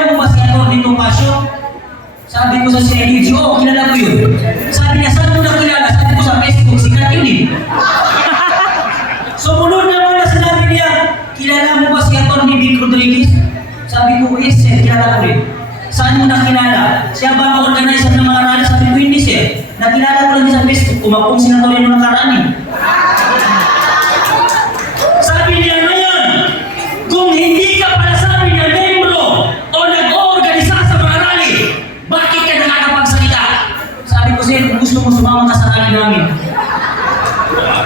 alam mo ba si Ator Nito Sabi ko sa CIDG, oo, oh, kilala ko yun. Sabi niya, saan mo na kilala? Sabi ko sa Facebook, sikat yun eh. Sumunod so, naman na sinabi niya, kilala mo ba si Ator ni Vic Rodriguez? Sabi ko, yes, sir, kilala ko rin. Saan mo nakilala? Siya ba ang organizer ng mga rally? Sabi ko, hindi, sir. Nakilala ko lang sa Facebook, kumakong sinatorin ng nakaraan eh. Gusto mo sumama ka sa rally namin.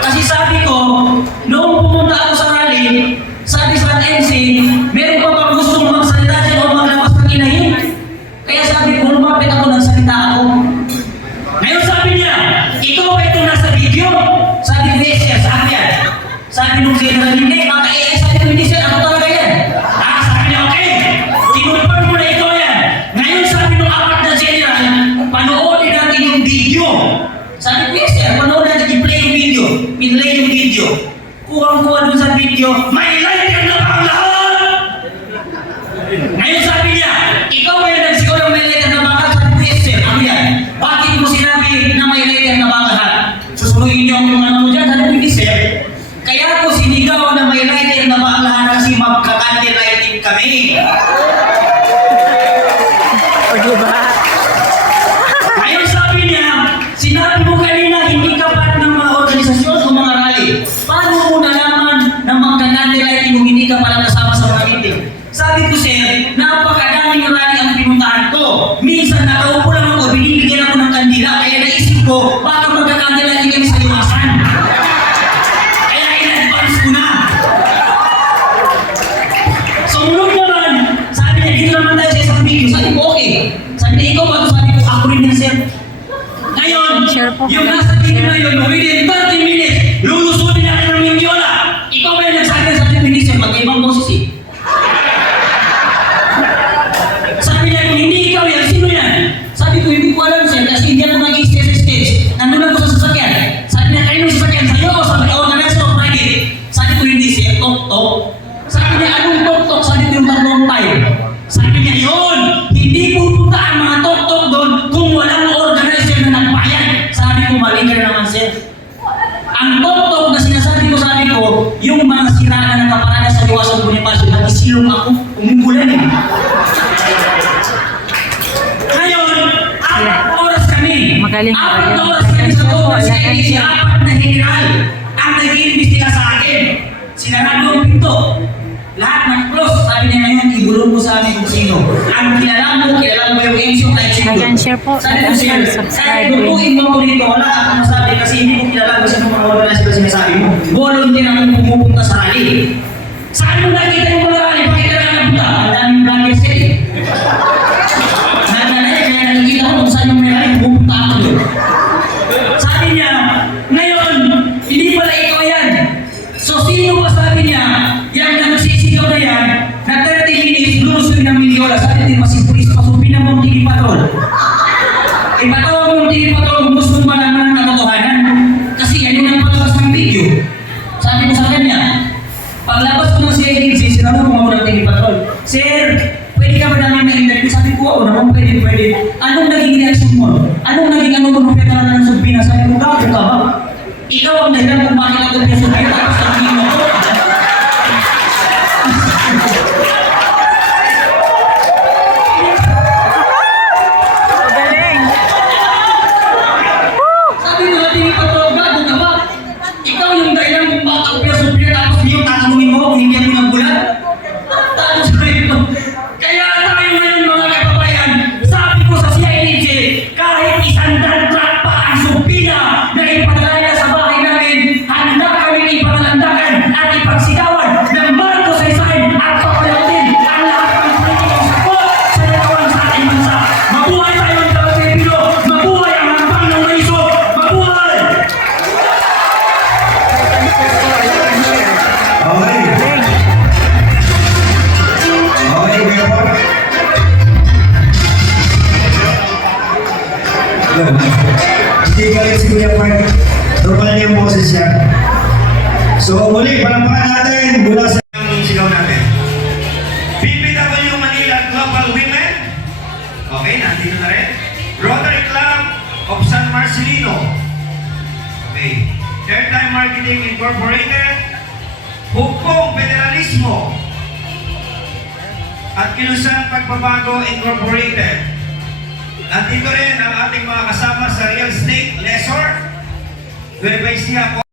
Kasi sabi ko, noong pumunta ako sa rally, sabi sa MC, meron pa bang gustong magsalita dyan o maglabas ng inahin? Kaya sabi ko, lumapit ako, nagsalita ako. Ngayon sabi niya, ikaw ba ito nasa video? Sabi ko, yes, sa akin. Sabi nung general, hindi, AI, sabi ko, ako talaga I-play yung video. Kuwang-kuha dun sa video, may lighter na ba ang lahat? Ngayon sabi niya, ikaw ba yung nagsigaw ng may na bakal? Sabi ko, yes sir, ano yan? Bakit mo sinabi na may letter na bakal? Susunugin niyo ang mga ano dyan? Sabi ko, hindi sir. Kaya ko sinigaw na may letter na bakal kasi magkakandil lighting kami. Yung nasa video na yun, within 30 minutes, lulusunin natin ng Mindiola. Ikaw ba yung nagsabi sa sir, magkaibang boses eh. Sabi niya, kung hindi ikaw yan, sino yan? Sabi ko, hindi ko alam, sir, kasi hindi ako nag-stay sa stage. Nandun ako sa sasakyan. Sabi niya, kayo yung sasakyan, sa'yo o sabi ko, organizer of Friday. Sabi ko, hindi, sir, tok-tok. Sabi niya, anong tok-tok? Sabi ko, yung tatlong time. Sabi niya, yun, sa Iwasan Bonifacio, nag-isilong ako, umugulan eh. Ngayon, apat oras kami. Magaling, Apat magaling. oras kami sa kang si siya. apat na general ang nag-iimbestiga sa akin. Sinarado ang pinto. Lahat ng close, sabi niya ngayon, ibulong mo sa amin kung sino. Ang kilala mo, kilala mo yung MC kahit sino. And share po. Sabi ko and subscribe. kahit lutuin mo dito, wala akong masabi kasi hindi ko kilala kung sino mga wala sila sinasabi mo. Volunteer ang pumupunta sa rally. Saan mo nakita yung mga rally? Bakit ka nakapunta? Ang daming vloggers eh. Kaya nakikita ko kung saan yung may rally, pupunta ako doon. Sabi niya, ngayon, hindi pala ikaw yan. So sino ba sabi niya, yan na nagsisigaw na yan, na 30 minutes, lulusoy ng Mindiola, sabi niya, masipulis, pasupin na mong tigi patrol. Ipatawag mong pwede. Anong naging reaction mo? Anong naging ano mo nung ng Subina? Sabi ko, gago ka ba? Ikaw ang dahilan kung bakit ako ng Subina, Marketing Incorporated. Hukong Federalismo. At Kilusan Pagbabago Incorporated. Nandito rin ang ating mga kasama sa real estate, Lesor, Nueva Ecija,